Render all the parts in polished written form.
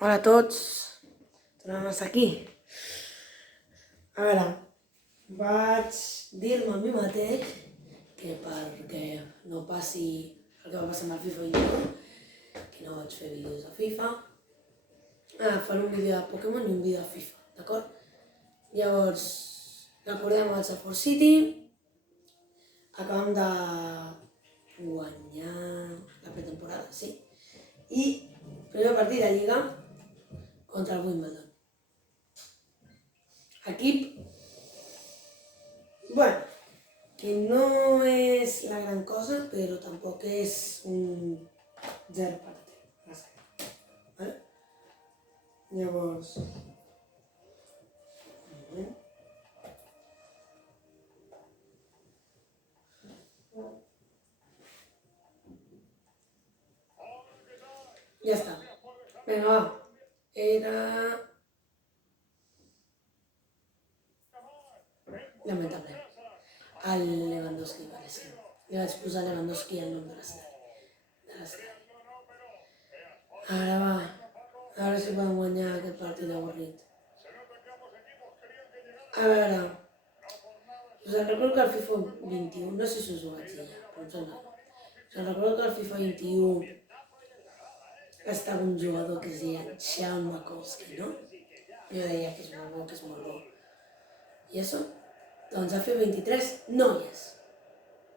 Hola a tots, tornem a estar aquí. A veure, vaig dir-me a mi mateix que perquè no passi el que va passar amb el FIFA 21, que no vaig fer vídeos de FIFA, faré un vídeo de Pokémon i un vídeo de FIFA, d'acord? Llavors, recordem el Force City, acabem de guanyar la pretemporada, sí, i primer partit de Lliga contra el Wimbledon. Equip, bueno, que no és la gran cosa, però tampoc és un 0 per 3, ¿vale? Llavors, ja està. Vinga, va. Era lamentable. El Lewandowski, vale, sí. Li vaig posar Lewandowski al nom de l'estadi. Ara va. A veure si podem guanyar aquest partit avorrit. A veure, us en recordo que el FIFA 21, no sé si us ho vaig dir ja, però em sembla que us en recordo que el FIFA 21 estava un jugador que es deia Jan Makowski, no? Jo deia que és molt bo, que és molt bo. I això? Doncs a FIFA 23 no hi és.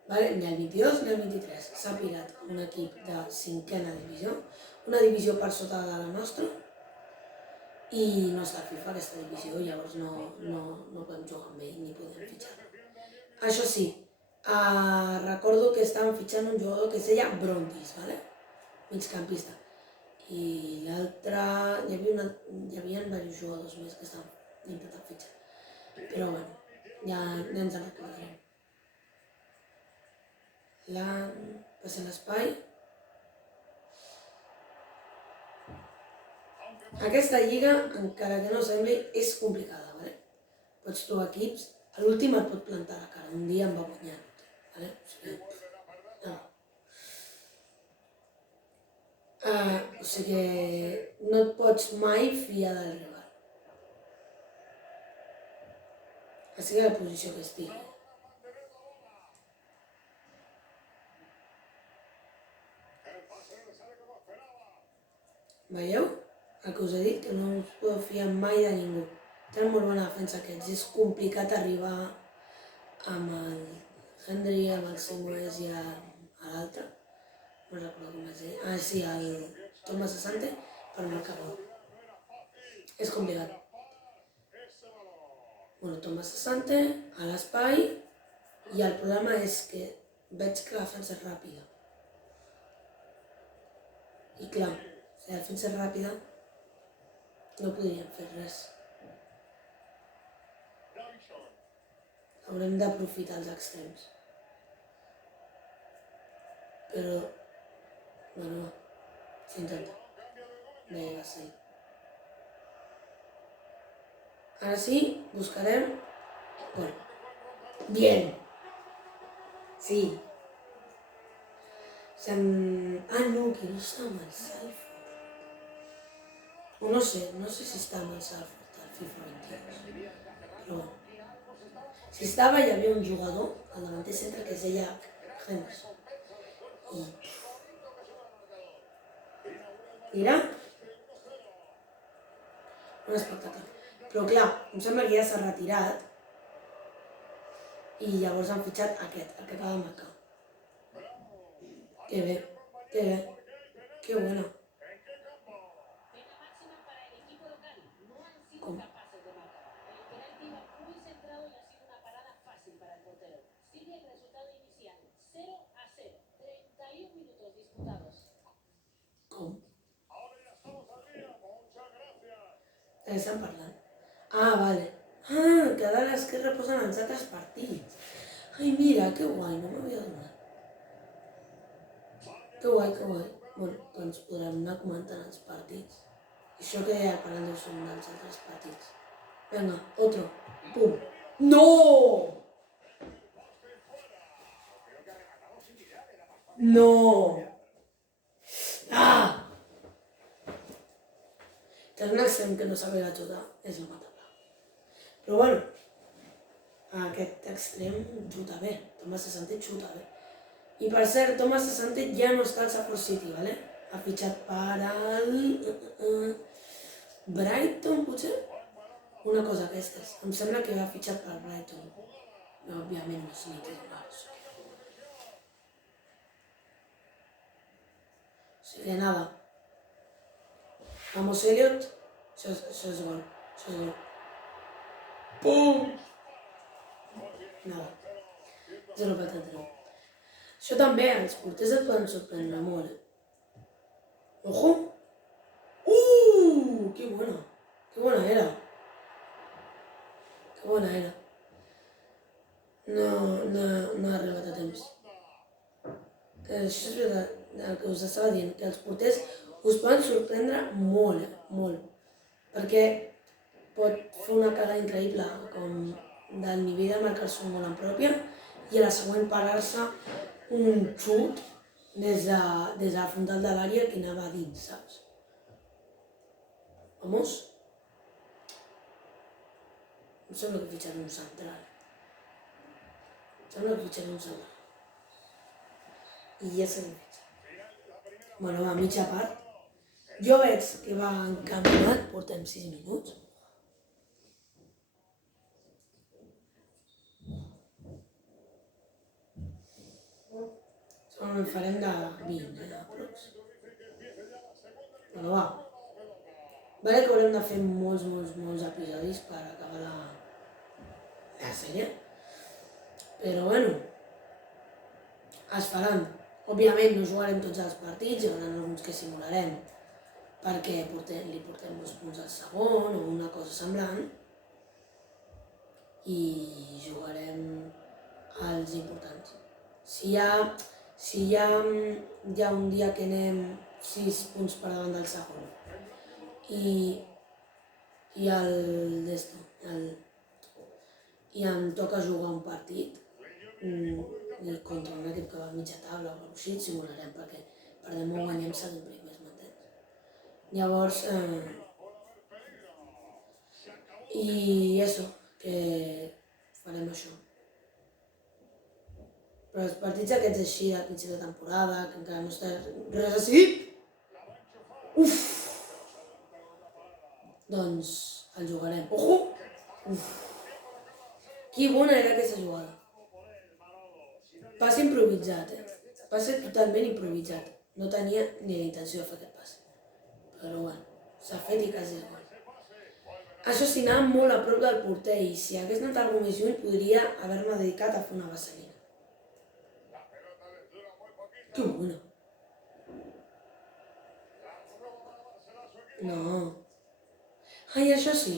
Vale? Ni el 22 ni el 23. S'ha pirat un equip de 5a divisió, una divisió per sota de la nostra, i no està a FIFA aquesta divisió, llavors no podem jugar amb ell ni podem fitxar. Això sí, recordo que estaven fitxant un jugador que es deia Brontis, vale? Migcampista. I l'altre, hi havia diversos jugadors més que estaven intentant fitxar. Però bueno, ja ens en recordarem. Passem l'espai. Aquesta lliga, encara que no sembli, és complicada, vale? Pots trobar equips, a l'últim et pot plantar la cara, un dia em va guanyar, vale? O sigui, no et pots mai fiar del rival. Que sigui la posició que estigui. Veieu? El que us he dit, que no us podeu fiar mai de ningú. Tenen molt bona defensa aquests, és complicat arribar amb el Henry, amb el Simwes i a l'altre. No recordo com es deia. Sí, el Thomas Asante, per marcar gol. És complicat. Bueno, Thomas Asante, a l'espai, i el problema és que veig que la defensa és ràpida. I clar, si la defensa és ràpida, no podríem fer res. Haurem d'aprofitar els extrems. Però, bueno, s'intenta. Vinga, sí. Ara sí, buscarem... Bueno. Bien. Sí. No, que no està amb el Salford. O no sé si està amb el Salford, el FIFA 22. Però bueno. Si estava, hi havia un jugador al davanter centre que es deia Henderson. I... Mira? Un espectacle. Però clar, em sembla que ja s'ha retirat i llavors han fitxat aquest, el que acaba de marcar. Que bé, que bé, que bueno. Com? Com? De què estan parlant? Vale. Que ara a l'esquerra posen els altres partits. Ai, mira, que guai, no m'havia donat. Que guai, que guai. Bueno, doncs podrem anar comentant els partits. Això que ja parlant són dels altres partits. Vinga, otro. Pum. No! No! que és un extrem que no sabia xutar, és lamentable. Però bueno, aquest extrem xuta bé, Thomas Asante xuta bé. I per cert, Thomas Asante ja no està al Safford City, ¿vale? Ha fitxat per al... Brighton, potser? Una cosa d'aquestes. Em sembla que ha fitxat per Brighton. No, òbviament no és ni titular. O sigui, nada. Vamos, Elliot. Això és gol. Això és gol. Pum! Nada. 0-3. Això també, els porters et poden sorprendre molt. Ojo! ¡Qué buena! ¡Qué buena era! ¡Qué buena era! No ha arribat a temps. Això és veritat, el que us estava dient, que els porters us poden sorprendre molt, molt. Perquè pot fer una cara increïble, com del nivell de marcar-se un gol en pròpia, i a la següent parar-se un xut des de la frontal de l'àrea que anava a dins, saps? Vamos? Em sembla que fitxaré un central. I ja s'ha fet. Bueno, a mitja part. Jo veig que va encaminat, portem 6 minuts. En farem de 20, aprox. Bueno, va. Vale que haurem de fer molts episodis per acabar la sèrie. Però bueno, es faran. Òbviament no jugarem tots els partits, hi haurà alguns que simularem perquè li portem 2 punts al segon o una cosa semblant i jugarem als importants. Si hi ha un dia que anem 6 punts per davant del segon i em toca jugar un partit contra un equip que va a mitja taula o alguna cosa així, simularem perquè perdem o guanyem seguim primers, m'entens? Llavors, i això, que farem això. Però els partits aquests així, al principi de temporada, que encara no està res decidit, doncs el jugarem. Ojo! Que bona era aquesta jugada. Passe improvisat, Passe totalment improvisat. No tenia ni la intenció de fer aquest passe. Però bueno, s'ha fet i quasi és gol. Això sí, anava molt a prop del porter i si hagués anat algú més lluny podria haver-me dedicat a fer una vaselina. Que bona. No. Ai, això sí,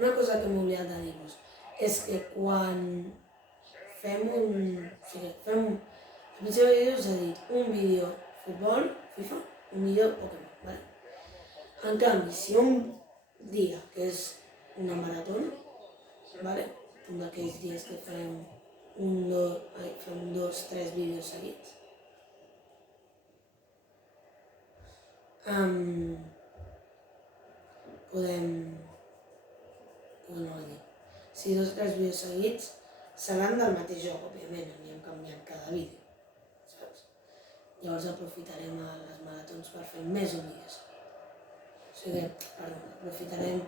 una cosa que m'he oblidat de dir-vos és que quan fem un... O sigui, al principi de vídeo us he dit un vídeo futbol, FIFA, un vídeo Pokémon, ¿vale? En canvi, si un dia que és una maratona, ¿vale? Un d'aquells dies que fem 2-3 vídeos seguits, podem dir. Si 2 o 3 vídeos seguits seran del mateix joc, òbviament, anirem canviant cada vídeo, saps? Llavors aprofitarem les maratons per fer més un vídeo seguit. O sigui, aprofitarem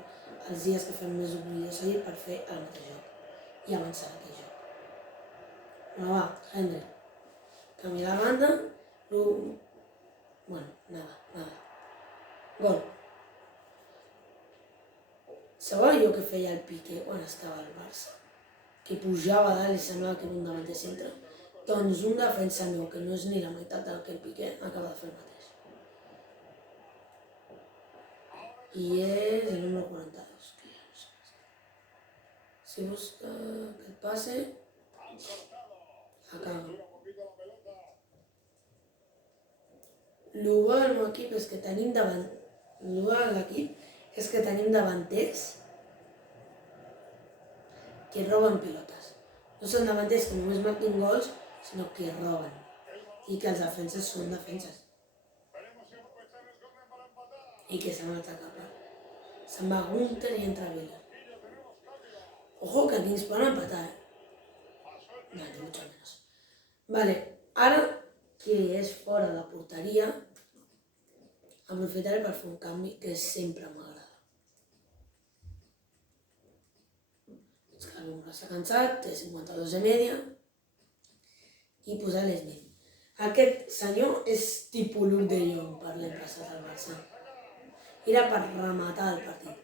els dies que fem més un vídeo seguit per fer el mateix joc i avançar aquell joc. Bueno, va, Henry, canvia la banda, bueno, nada. Gol. Sabeu allò que feia el Piqué quan estava al Barça? Que pujava a dalt i semblava que era un davanter centre? Doncs un defensa meu, que no és ni la meitat del que el Piqué, acaba de fer el mateix. I és el número 42. Si busca aquest passe, acaba. El bo del meu equip és que tenim davanters que roben pilotes. No són davanters que només marquin gols, sinó que roben. I que els defenses són defenses. I que saben atacar. Se'n va Gunter i entra Vila. Ojo, que aquí ens poden empatar, No, ni mucho menos. Vale, ara que és fora de la porteria, aprofitaré per fer un canvi que sempre m'agrada. És que el està cansat, té 52 de mèdia, i posar l'Smith. Aquest senyor és tipus Luke de Jong per l'any passat al Barça. Era per rematar el partit.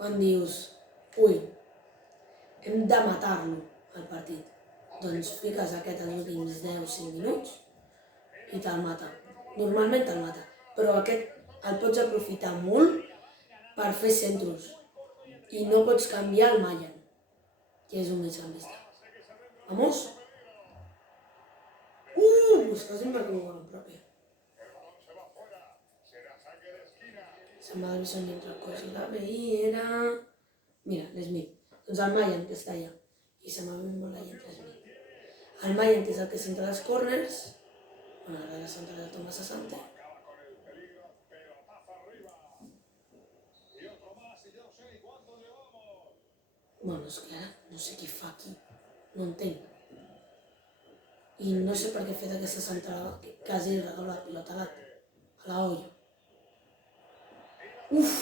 Quan dius, ui, hem de matar-lo al partit, doncs fiques aquest als últims 10-5 minuts i te'l mata. Normalment te'l mata, però aquest el pots aprofitar molt per fer centros i no pots canviar el Mayan, que és un migcampista. Vamos? És quasi em marca un gol propi. Se'n va avisar entre el cos i la B i era... Mira, l'Smith. Doncs el Mayan, que està allà. I se m'ha vist molt allà entre l'Smith. El Mayan, que és el que centra les corners. Bueno, ara la centra de Tomàs Asante. Bueno, és que ara no sé què fa aquí. No entenc. I no sé per què he fet aquesta centrada que quasi regau la pilota a la olla. Uf!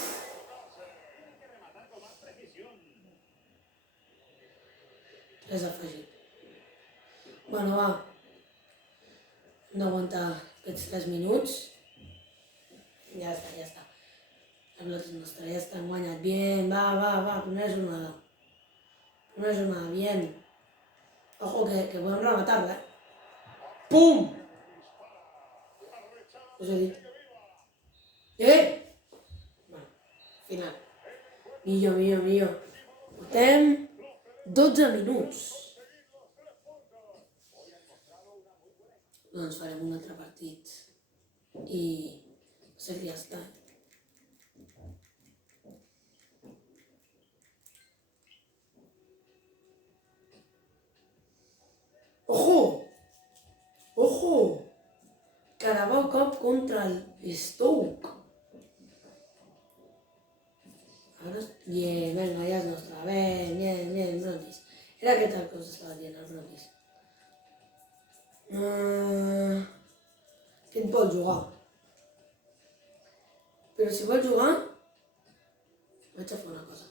Res afegit. Bueno, va. Hem d'aguantar aquests 3 minuts. Ja està. La pilota és nostra, ja està, hem guanyat. Bien, va, primera jornada. Bien. Ojo, que podem rematar-la, Pum! Us he dit. Bueno, final. Millor. Portem 12 minuts. Doncs farem un altre partit. I ja està. Ojo! Carabao Cup contra el Stoke. Ara, bien, venga, ja és nostre. Bien, Brondis. Era aquest el que us estava dient, el Brondis. Que et vol jugar. Però si vol jugar, vaig a fer una cosa.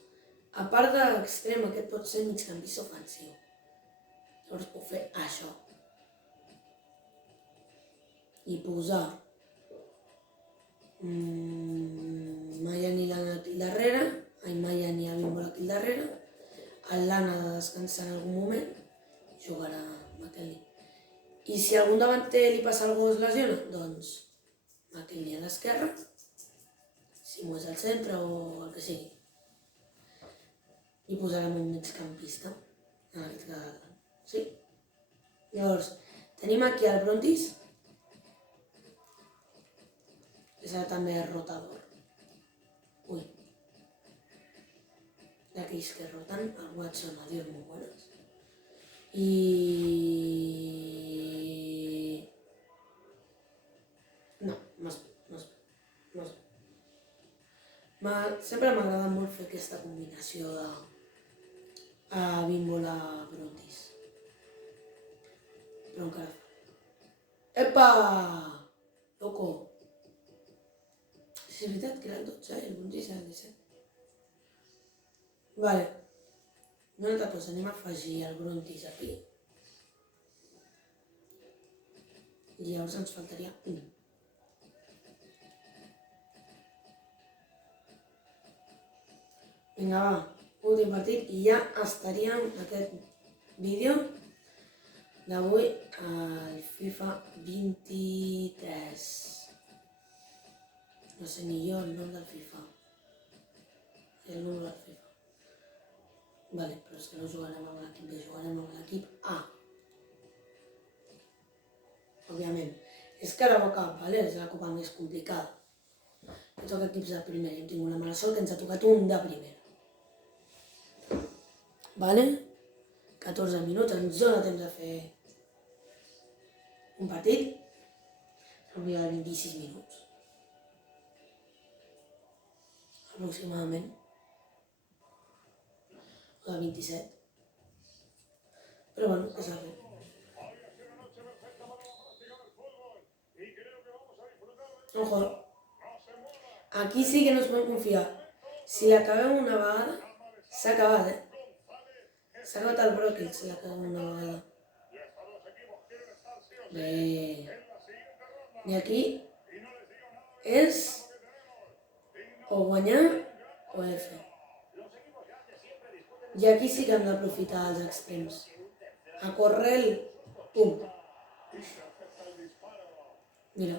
A part de l'extrem, aquest pot ser migcampista ofensiu. Llavors puc fer això. I posar Mayan i l'Anna aquí al darrere, Mayan i Abimbola aquí al darrere, l'Anna ha de descansar en algun moment, jugarà McKennie. I si algun davanter li passa alguna cosa es lesiona, doncs McKennie a l'esquerra, si m'ho és al centre o el que sigui. I posarem un migcampista, en aquest cas. Sí? Llavors, tenim aquí el Brontis, que serà també el rotador. Ui. D'aquells que roten, el Watson a dir molt bones. I... No. Sempre m'ha agradat molt fer aquesta combinació de Bimbola Brontis. Però encara fa. Epa! Loco! Si és veritat que era el 12, el Brontis era el 17. Vale. Una altra cosa, anem a afegir el Brontis aquí. I llavors ens faltaria un. Vinga, va, últim partit i ja estaríem aquest vídeo d'avui al FIFA 23. No sé ni jo el nom del FIFA. El número del FIFA. Vale, però és que no jugarem amb l'equip B, jugarem amb l'equip A. Òbviament. És Carabao Cup, vale? És la copa més complicada. Que toca equips de primera i hem tingut la mala sort que ens ha tocat un de primera. Vale? 14 minuts, ens dona temps de fer un partit. Havia de 26 minuts. Aproximadament. O de 27. Però bueno, què s'ha fet? Ojo. Aquí sí que no es podem confiar. Si la caguem una vegada, s'ha acabat, S'ha acabat el bròquil si la caguem una vegada. Bé. I aquí és o guanyar o F. I aquí sí que hem d'aprofitar els extrems. A córrer, pum. Mira,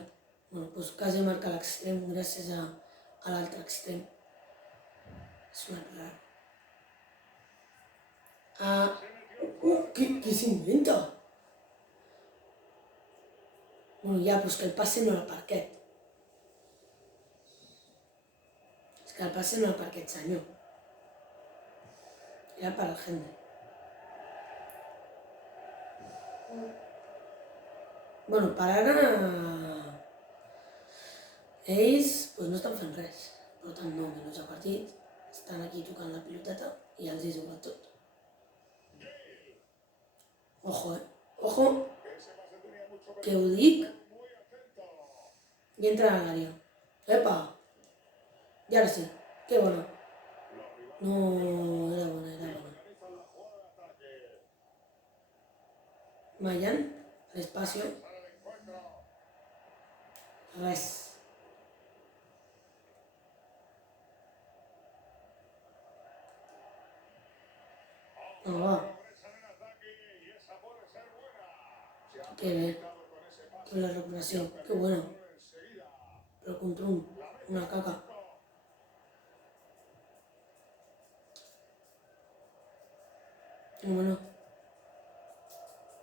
bueno, doncs quasi marca l'extrem gràcies a l'altre extrem. És una rara. Què s'inventa? Bueno, ja, però és que el passe no era per aquest. És que el passe no era per aquest senyor. Era per al Henry. Bueno, per ara... Ells no estan fent res. Porten 9 minuts de partit. Estan aquí tocant la piloteta i els és igual tot. Ojo, Ojo. Que ho dic. I entra a l'àrea. Epa! I ara sí. Que bona. No, era bona. Mayan, l'espacio. Res. No, va. Que bé. Que la recuperació. Que bueno. Però contra una caca. Bueno.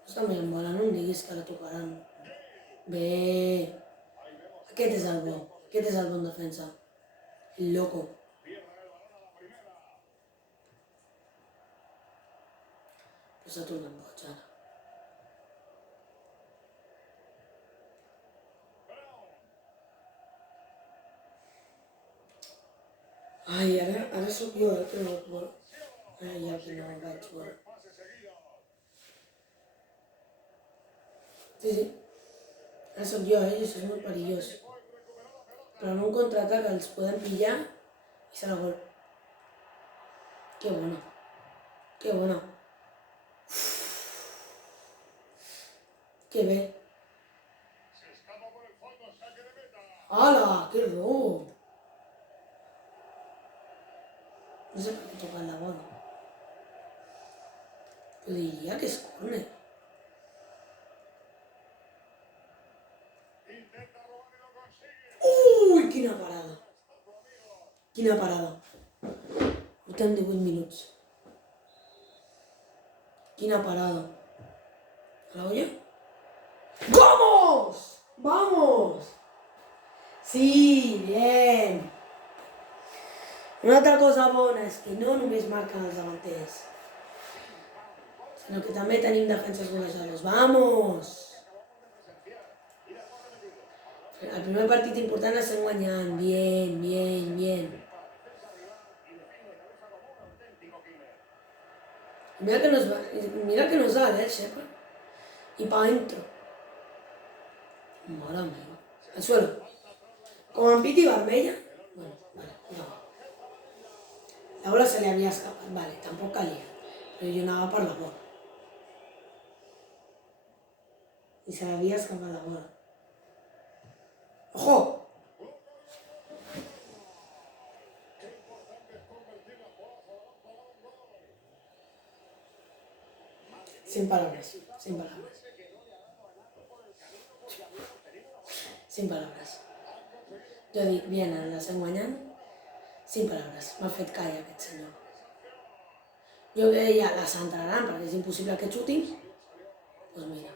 Està mirant bola, no em diguis que la tocaran. Bé. Aquest és el bo. Aquest és el bon defensa. El loco. Però s'ha tornat boig, ara. Ai, ara sóc jo, que no vaig veure. Ai, ja que no vaig veure. Sí. Ara sóc jo, i això és molt perillós. Però en un contraatac els podem pillar i serà gol. Que bona. Que bona. Que bé. Hala, que robo. No sé per què tocar la bola. Jo diria que és córner. Ui, quina parada. Quina parada. Portem 18 minuts. Quina parada. ¿A la olla? ¡Vamos! ¡Vamos! Sí, bien. Una altra cosa bona és que no només marquen els davanters, sinó que també tenim defenses golejadors. ¡Vamos! El primer partit important l'estem guanyant. Bien, bien, bien. Mira que nos da, Shepard. Y para adentro. Mare meva. Al suelo. Com en piti vermella. Bueno, vale, no. La bola se li havia escapat. Vale, tampoc calia. Però jo anava per la bola. I se li havia escapat la bola. ¡Ojo! Sin palabras, sin palabras. Sin palabras. Jo dic, Viena, l'estem guanyant? Sin palabras. M'ha fet calla aquest senyor. Jo deia, la centraran perquè és impossible que xutin. Doncs mira.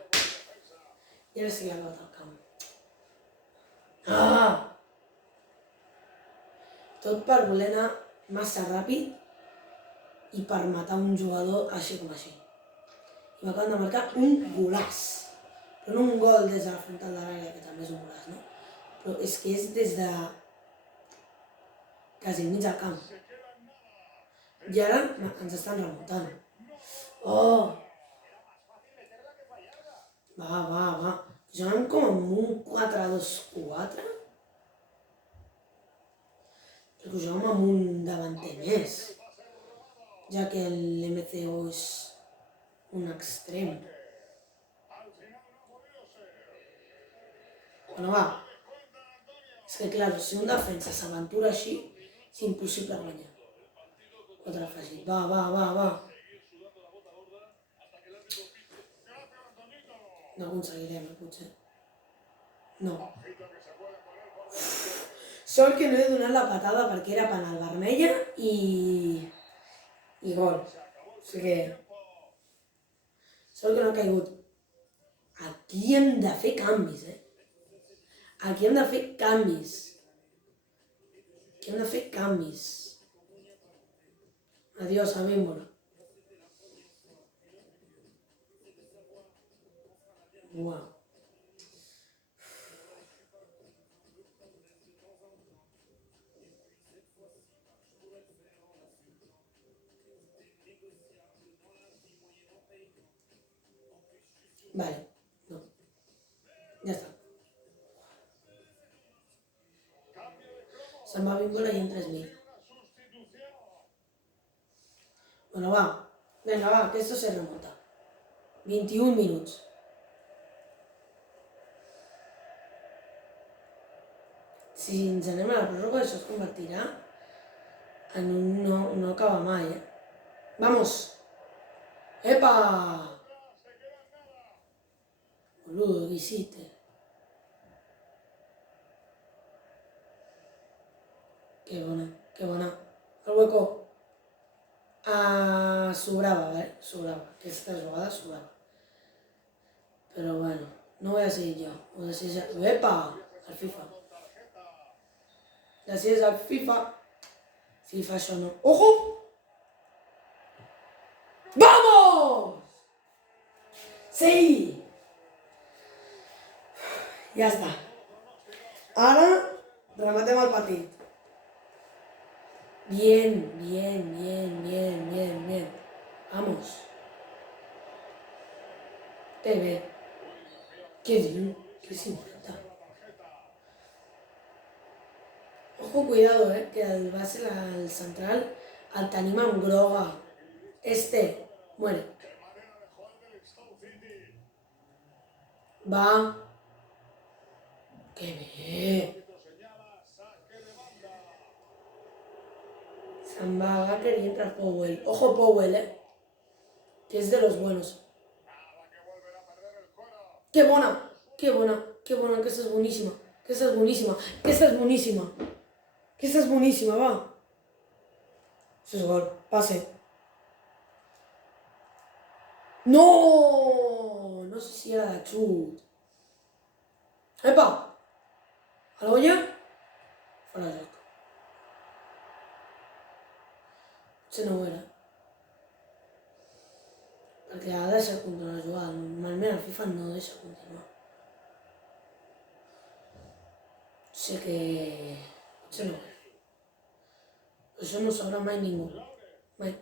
I ara sí que ha acabat el camp. Ah! Tot per voler anar massa ràpid i per matar un jugador així com així. I m'acaben de marcar un golaç. Però no un gol des de la frontal de l'àrea, que també és un golaç, no? Però és que és des de quasi mig al camp. I ara ens estan remuntant. Oh! Va. Jugant com amb un 4-2-4? Perquè jugàvem amb un davanter més, ja que l'MCO és un extrem. Bueno, va. És que, clar, si un defensa s'aventura així, és impossible guanyar. 4 afegit. Va. No aconseguirem, potser. No. Sort que no he donat la patada perquè era penal vermella i gol. O sigui que... Sort que no ha caigut. Aquí hem de fer canvis, Aquí hem de fer canvis. Adiós, Abímbora. Uau. Vale, no. Ja està. Se'n va Abímbora i en 3.000. Bueno, va. Vinga, va, que esto se remonta. 21 minuts. Si ens anem a la pròrroga, això es convertirà en un no acaba mai, Vamos! Epa! Boludo, ¿qué hiciste? Qué buena. El hueco. Sobrava, Sobrava. Aquesta jugada sobrava. Però bueno, no ho he decidit jo. Ho decideix... Epa! El FIFA. Gràcies al FIFA. FIFA això no... Ojo! ¡Vamos! Sí! Ja està. Ara rematem el partit. Bien. Vamos. Que bé. Què diu? Què s'inventa? Ojo, cuidado, que el base, el central, el tenim amb groga. Muere. Va. Que bé. Se'n va Gàker i entra Powell. Ojo Powell, que es de los buenos. ¡Qué bona! Que esta es buenísima. Que esta es buenísima, va. Eso es gol. Pase. ¡No! No sé si era de xut. ¡Epa! ¿A la olla? Fora de joc. Potser no ho era. Perquè ha de deixar continuar la jugada. Normalment el FIFA no deixa continuar. Sé que... Potser no ho era. Però això no ho sabrà mai ningú. Mai.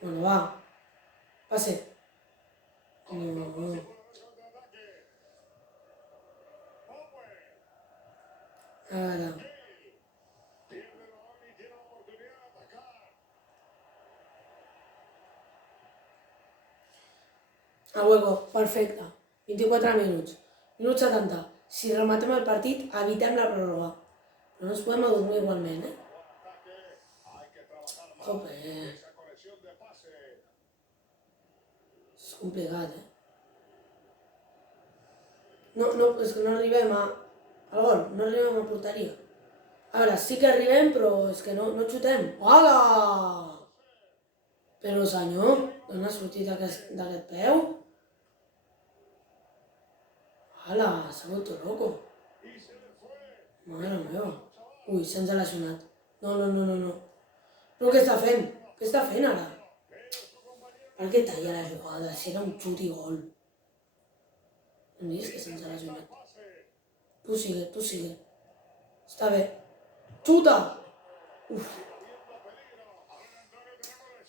Bueno, va. Pase. No. Ara. A huevo, perfecte. 24 minuts. Minut 70. Si rematem el partit, evitem la pròrroga. Però no ens podem adormir igualment, Jope. És complicat, No, és que no arribem al gol, no arribem a porteria. A veure, sí que arribem, però és que no xutem. Hola! Però senyor, d'on ha sortit d'aquest peu? Hola, s'ha vuelto loco. Mare meva. Ui, se'ns ha lesionat. No. Però què està fent? Què està fent ara? Per què talla la jugada? Si era un xut i gol. No em diguis que se'ns ha lesionat. Tu sigue. Està bé. Xuta! Uf.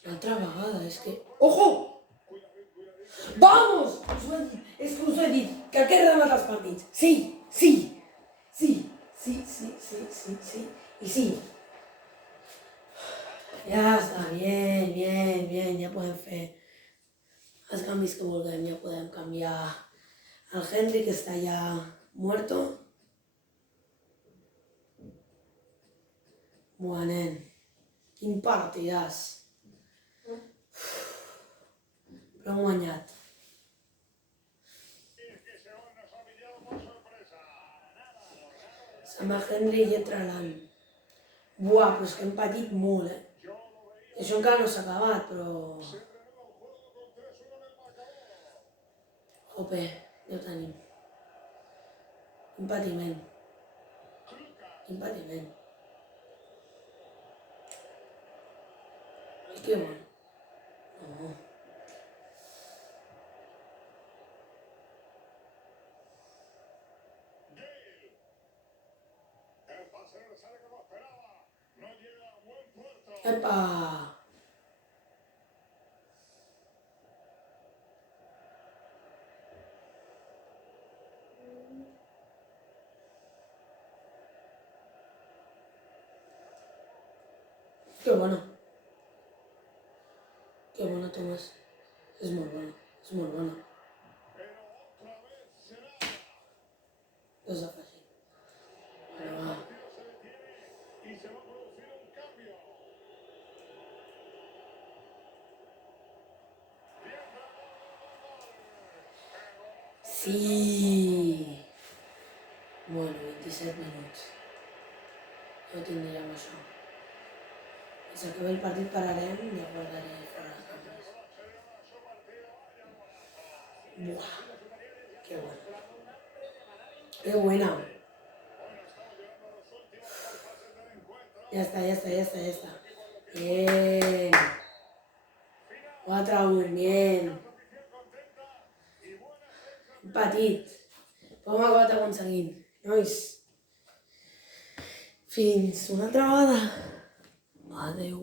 L'altra vegada, és que... Ojo! Vamos! És que us ho he dit, que aquest remata els partits. Sí. I sí. Ja està, bien, ja podem fer els canvis que vulguem, ja podem canviar el Henry, que està ja muerto. Buah, nen, quin partidàs. Però hem guanyat. Se'n va Henry i entra l'An. Buah, però és que hem patit molt, Això encara no s'ha acabat, però... Jope, ja ho tenim. Quin patiment. I què vol? No. Epa! Que bona, Tomàs. És molt bona. Desafegit. Bueno, va. Sí! Bueno, 27 minuts. Ja ho tindríem, això. Quan s'acabi el partit pararem i ja guardaré fora de càmeres. Buah! Que buena! Ja està. Bien! 4-1, bien! Petit, però hem acabat aconseguint. Nois, fins una altra vegada. Adeu.